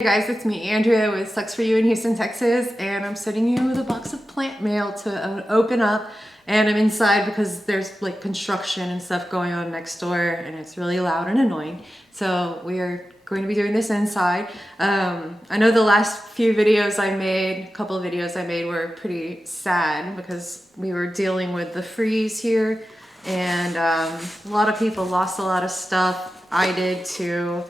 Hey guys, it's me, Andrea with Sucs For You in Houston, Texas, and I'm sitting here with a box of plant mail to open up, and I'm inside because there's like construction and stuff going on next door, and it's really loud and annoying. So we are going to be doing this inside. I know the last few videos I made, a couple of videos I made were pretty sad because we were dealing with the freeze here, and a lot of people lost a lot of stuff. I did too.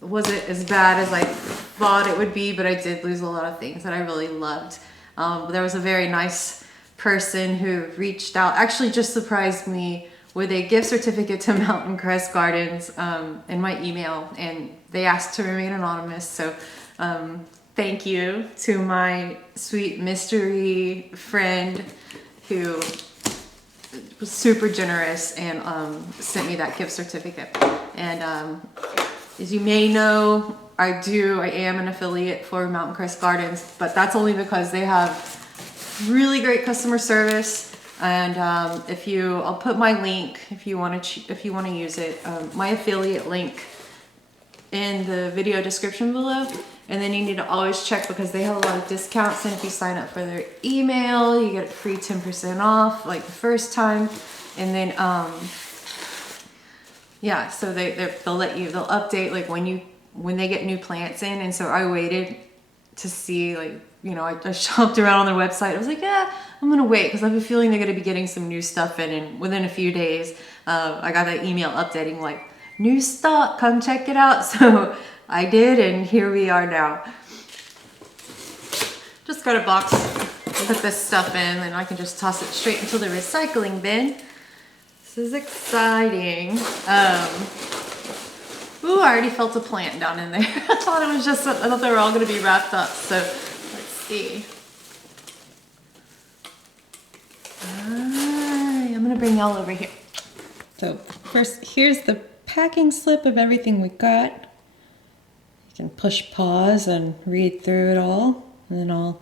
It wasn't as bad as I thought it would be, but I did lose a lot of things that I really loved. There was a very nice person who reached out, actually just surprised me with a gift certificate to Mountain Crest Gardens in my email, and they asked to remain anonymous. So thank you to my sweet mystery friend who was super generous and sent me that gift certificate. And as you may know, I am an affiliate for Mountain Crest Gardens, but that's only because they have really great customer service. And I'll put my link if you want to use it, my affiliate link in the video description below. And then you need to always check because they have a lot of discounts, and if you sign up for their email, you get free 10% off like the first time. And then yeah, so they'll update like when they get new plants in. And so I waited to see, like, you know, I shopped around on their website. I was like, yeah, I'm gonna wait because I have a feeling they're gonna be getting some new stuff in, and within a few days I got an email updating like, new stock, come check it out. So I did, and here we are now. Just got a box, put this stuff in, and I can just toss it straight into the recycling bin. This is exciting. Ooh, I already felt a plant down in there. I thought they were all gonna be wrapped up. So let's see. I'm gonna bring y'all over here. So first, here's the packing slip of everything we got. You can push pause and read through it all, and then I'll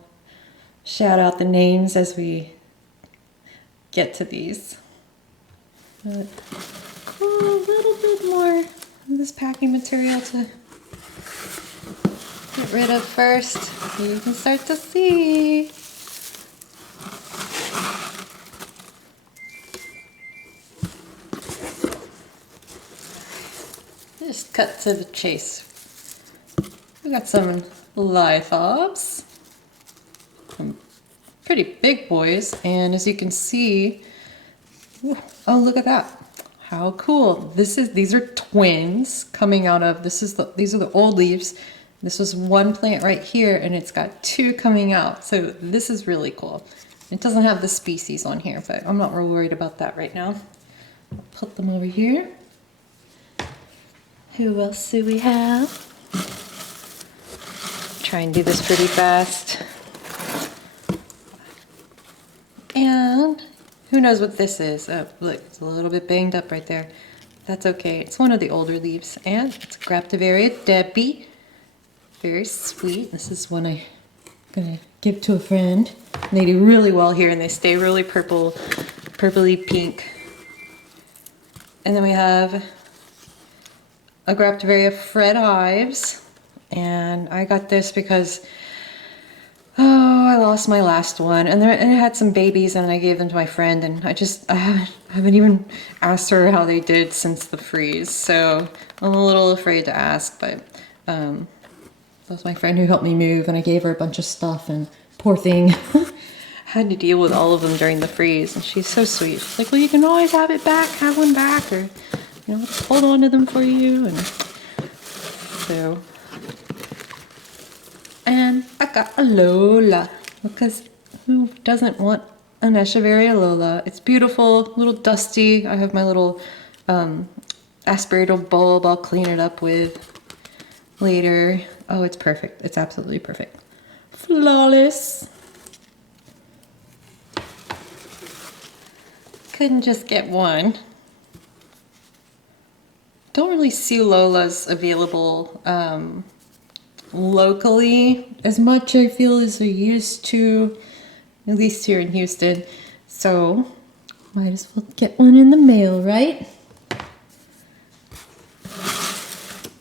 shout out the names as we get to these. But a little bit more of this packing material to get rid of first, so you can start to see. Just cut to the chase. We got some Lithops, some pretty big boys, and as you can see, oh, look at that. How cool. These are twins coming out of, these are the old leaves. This was one plant right here, and it's got two coming out. So this is really cool. It doesn't have the species on here, but I'm not real worried about that right now. I'll put them over here. Who else do we have? Try and do this pretty fast. And who knows what this is? Oh, look, it's a little bit banged up right there. That's okay. It's one of the older leaves, and it's Graptoveria Debbie. Very sweet. This is one I'm gonna give to a friend. And they do really well here, and they stay really purpley pink. And then we have a Graptoveria Fred Ives, and I got this because I lost my last one, and it had some babies, and I gave them to my friend, and I haven't even asked her how they did since the freeze, so I'm a little afraid to ask. But that was my friend who helped me move, and I gave her a bunch of stuff, and poor thing had to deal with all of them during the freeze, and she's so sweet. She's like, well, you can always have it back, have one back, or, you know, let's hold on to them for you. And so, and I got a Lola, because who doesn't want an Echeveria Lola? It's beautiful, a little dusty. I have my little aspirator bulb I'll clean it up with later. Oh, it's perfect. It's absolutely perfect. Flawless. Couldn't just get one. Don't really see Lolas available locally as much, I feel, as we used to, at least here in Houston. So might as well get one in the mail, right?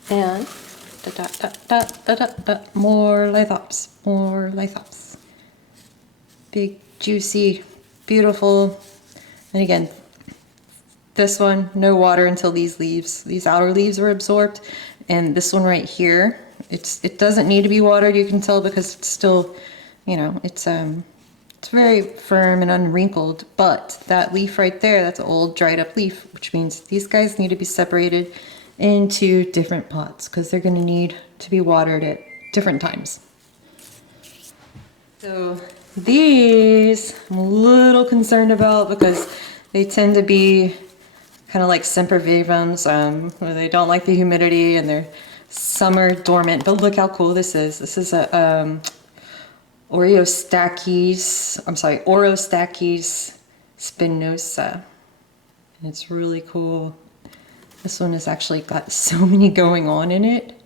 And the More lithops, more lithops. Big, juicy, beautiful. And again, this one, no water until these outer leaves are absorbed. And this one right here, it doesn't need to be watered, you can tell, because it's still, you know, it's very firm and unwrinkled. But that leaf right there, that's an old dried up leaf, which means these guys need to be separated into different pots because they're going to need to be watered at different times. So these I'm a little concerned about because they tend to be kind of like sempervivums, where they don't like the humidity and they're summer dormant. But look how cool this is. This is a Orostachys spinosa. And it's really cool. This one has actually got so many going on in it.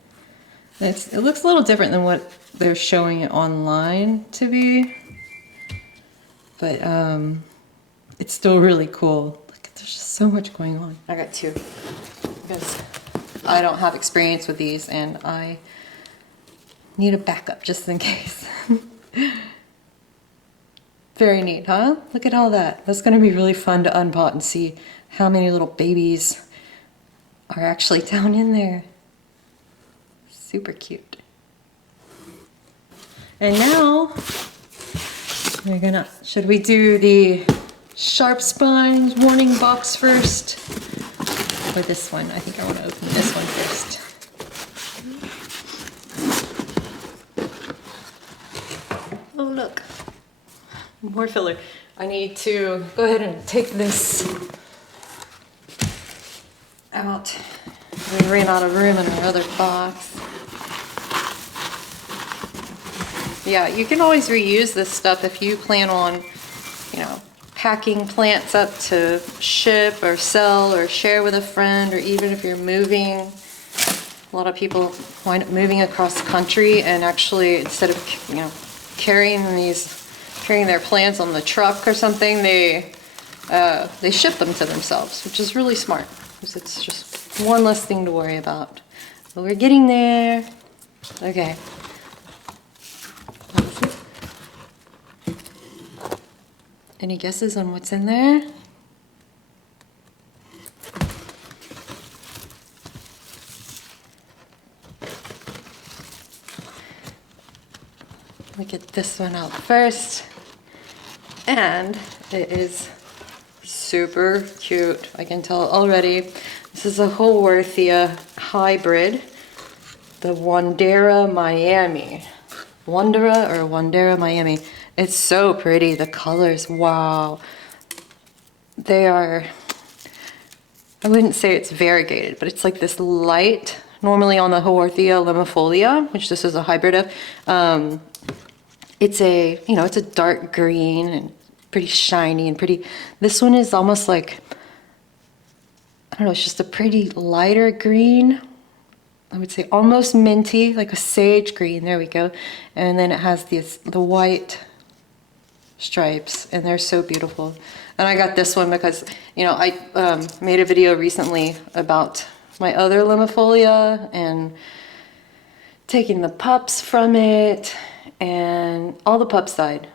It looks a little different than what they're showing it online to be. But it's still really cool. Look, there's just so much going on. I got two because I don't have experience with these and I need a backup just in case. Very neat, huh? Look at all that. That's going to be really fun to unpot and see how many little babies are actually down in there. Super cute. And now should we do the sharp spines warning box first? Or this one? I think I want to open this one first. Oh look, more filler. I need to go ahead and take this out. We ran out of room in our other box. Yeah, you can always reuse this stuff if you plan on, you know, packing plants up to ship or sell or share with a friend, or even if you're moving. A lot of people wind up moving across the country and actually, instead of, you know, carrying their plants on the truck or something, they ship them to themselves, which is really smart because it's just one less thing to worry about. But we're getting there. Okay. Any guesses on what's in there? Let me get this one out first. And it is super cute. I can tell already. This is a Haworthia hybrid, the Wandera Miami. Wandera Miami. It's so pretty. The colors, wow. They are, I wouldn't say it's variegated, but it's like this light, normally on the Haworthia limifolia, which this is a hybrid of. It's a, you know, it's a dark green and pretty shiny and pretty. This one is almost like, I don't know, it's just a pretty lighter green. I would say almost minty, like a sage green. There we go. And then it has the white stripes, and they're so beautiful. And I got this one because, you know, I made a video recently about my other limifolia and taking the pups from it, and all the pups died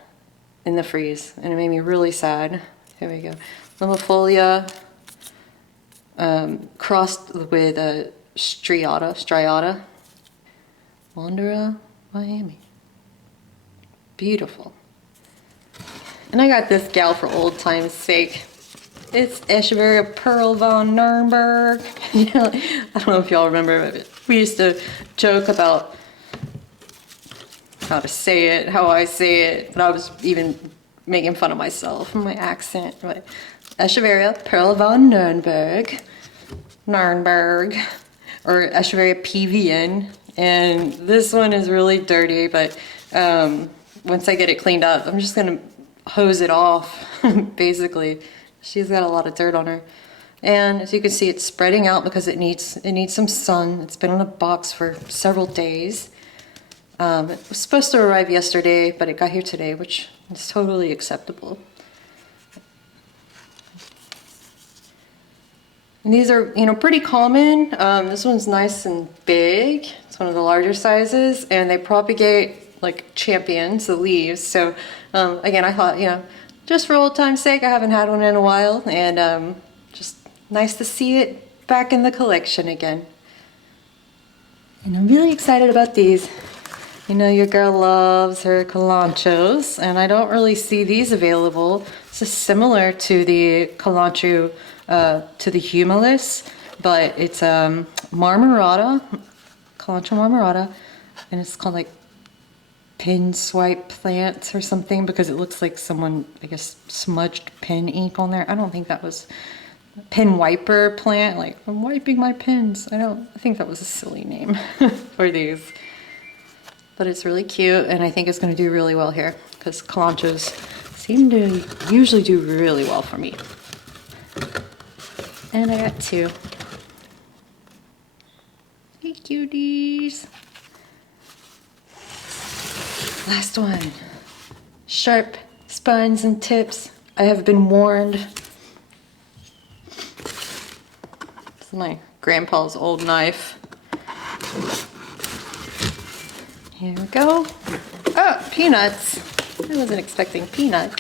in the freeze, and it made me really sad. Here we go. Limifolia crossed with a striata. Wandera Miami. Beautiful. And I got this gal for old time's sake. It's Echeveria Pearl von Nurnberg. You know, I don't know if y'all remember, but we used to joke about how to say it, how I say it, but I was even making fun of myself and my accent. But Echeveria Pearl von Nurnberg, or Echeveria PVN. And this one is really dirty, but once I get it cleaned up, I'm just gonna hose it off, basically. She's got a lot of dirt on her. And as you can see, it's spreading out because it needs some sun. It's been in a box for several days. It was supposed to arrive yesterday, but it got here today, which is totally acceptable. And these are, you know, pretty common. This one's nice and big. It's one of the larger sizes, and they propagate like champions, the leaves. So again, I thought, you know, just for old time's sake, I haven't had one in a while, and just nice to see it back in the collection again. And I'm really excited about these. You know, your girl loves her Kalanchoes, and I don't really see these available. This is similar to the Kalanchoe, to the Humilis, but it's marmorata, Kalanchoe marmorata, and it's called like pin swipe plant or something because it looks like someone, I guess, smudged pen ink on there. I don't think that was pin wiper plant, like I'm wiping my pins. I think that was a silly name for these. But it's really cute, and I think it's going to do really well here because Kalanchoes seem to usually do really well for me. And I got two. Hey cuties. Last one. Sharp spines and tips. I have been warned. This is my grandpa's old knife. Here we go. Oh, peanuts. I wasn't expecting peanuts.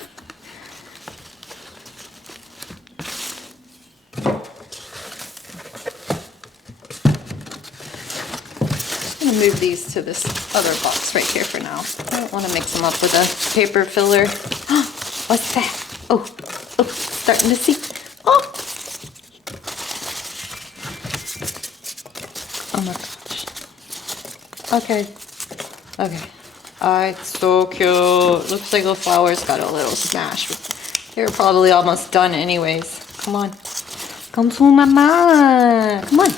I'm gonna move these to this other box right here for now. I don't want to mix them up with a paper filler. What's that? Oh, starting to see. Oh! Oh my gosh. Okay. It's so cute. Looks like the flowers got a little smashed. They're probably almost done anyways. Come on. Come to mama. Come on.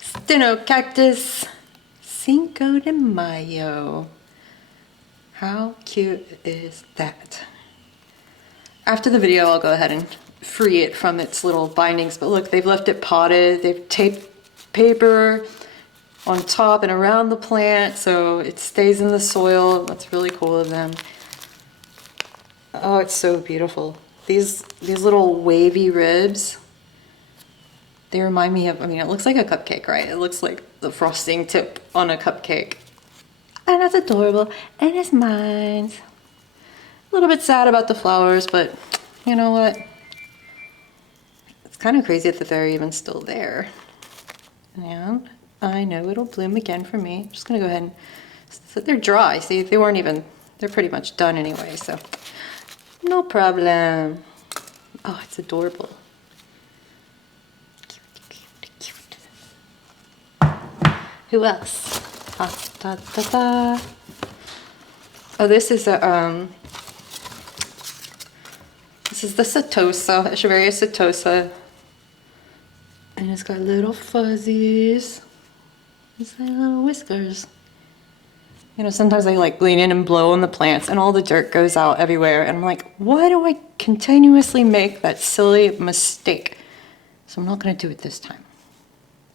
Stenocactus. Cinco de Mayo. How cute is that? After the video, I'll go ahead and free it from its little bindings. But look, they've left it potted. They've taped paper on top and around the plant so it stays in the soil. That's really cool of them. Oh, it's so beautiful. These little wavy ribs, they remind me of, I mean, it looks like a cupcake, right? It looks like the frosting tip on a cupcake. And that's adorable. And it's mine. A little bit sad about the flowers, but you know what? It's kind of crazy that they're even still there. And I know it'll bloom again for me. I'm just gonna go ahead and, so they're dry. See, they weren't even, they're pretty much done anyway, so no problem. Oh, it's adorable. Cute. Who else? Oh, this is a this is the setosa, Echeveria setosa. And it's got little fuzzies. It's like little whiskers. You know, sometimes I like lean in and blow on the plants and all the dirt goes out everywhere. And I'm like, why do I continuously make that silly mistake? So I'm not gonna do it this time.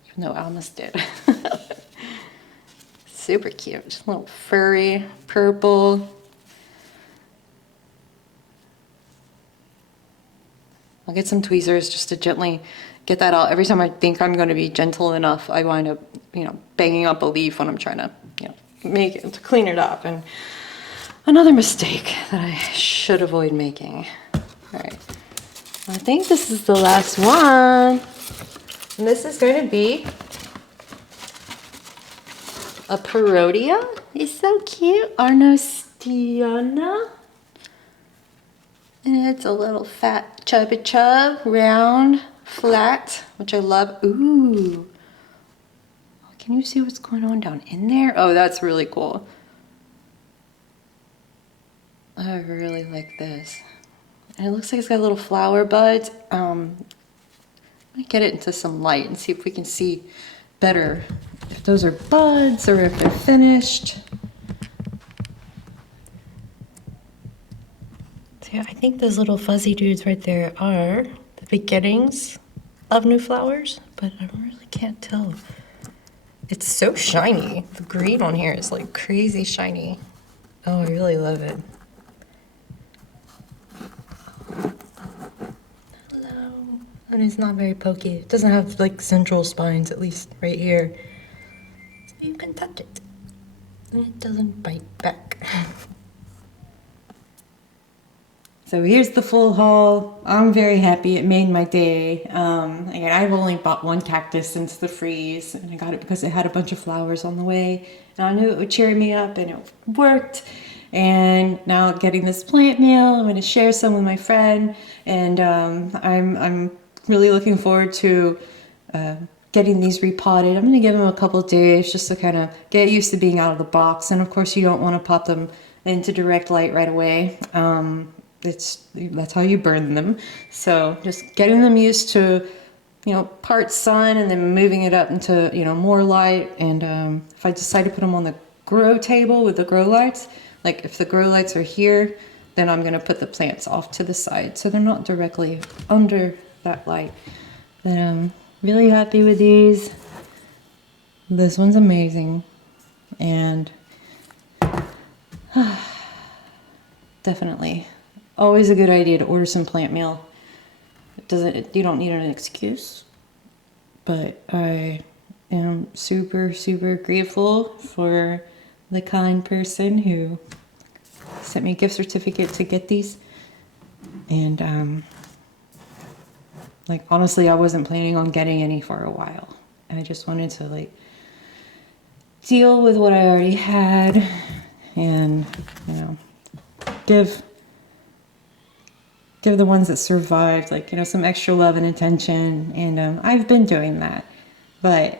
Even though I almost did. Super cute, just a little furry, purple. I'll get some tweezers just to gently get that out. Every time I think I'm going to be gentle enough, I wind up, you know, banging up a leaf when I'm trying to, you know, make it, to clean it up. And another mistake that I should avoid making. All right, I think this is the last one. And this is going to be a Parodia. It's so cute. Arnostiana. And it's a little fat chubby chub, round, flat, which I love. Ooh. Can you see what's going on down in there? Oh, that's really cool. I really like this. And it looks like it's got little flower buds. Let me get it into some light and see if we can see better if those are buds or if they're finished. Yeah, I think those little fuzzy dudes right there are the beginnings of new flowers, but I really can't tell. It's so shiny. The green on here is like crazy shiny. Oh, I really love it. And it's not very pokey. It doesn't have like central spines, at least right here. So you can touch it. And it doesn't bite back. So here's the full haul. I'm very happy. It made my day. Again, I've only bought one cactus since the freeze, and I got it because it had a bunch of flowers on the way. And I knew it would cheer me up, and it worked. And now getting this plant meal, I'm going to share some with my friend, and I'm really looking forward to getting these repotted. I'm going to give them a couple of days just to kind of get used to being out of the box. And of course, you don't want to pop them into direct light right away. That's how you burn them. So just getting them used to, you know, part sun and then moving it up into, you know, more light. And if I decide to put them on the grow table with the grow lights, like if the grow lights are here, then I'm going to put the plants off to the side so they're not directly under that light. But I'm really happy with these. This one's amazing. And definitely always a good idea to order some plant meal. You don't need an excuse, but I am super, super grateful for the kind person who sent me a gift certificate to get these. And like honestly, I wasn't planning on getting any for a while. I just wanted to like deal with what I already had and, you know, give the ones that survived, like, you know, some extra love and attention. And I've been doing that, but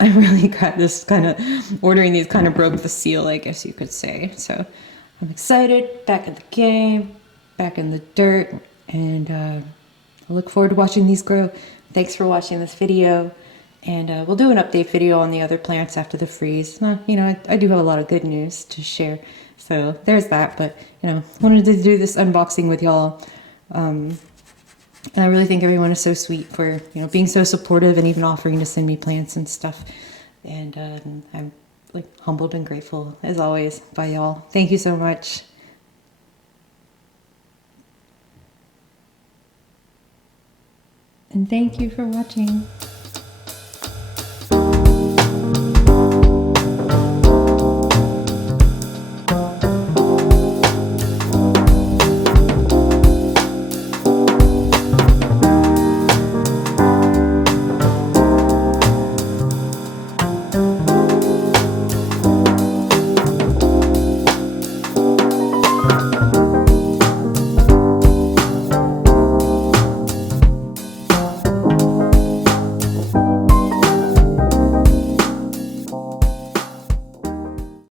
I really got this kind of, ordering these kind of broke the seal, I guess you could say. So I'm excited, back in the game, back in the dirt, and I look forward to watching these grow. Thanks for watching this video, and we'll do an update video on the other plants after the freeze. You know, I do have a lot of good news to share. So there's that, but, you know, wanted to do this unboxing with y'all. And I really think everyone is so sweet for, you know, being so supportive and even offering to send me plants and stuff. And I'm like humbled and grateful as always by y'all. Thank you so much. And thank you for watching.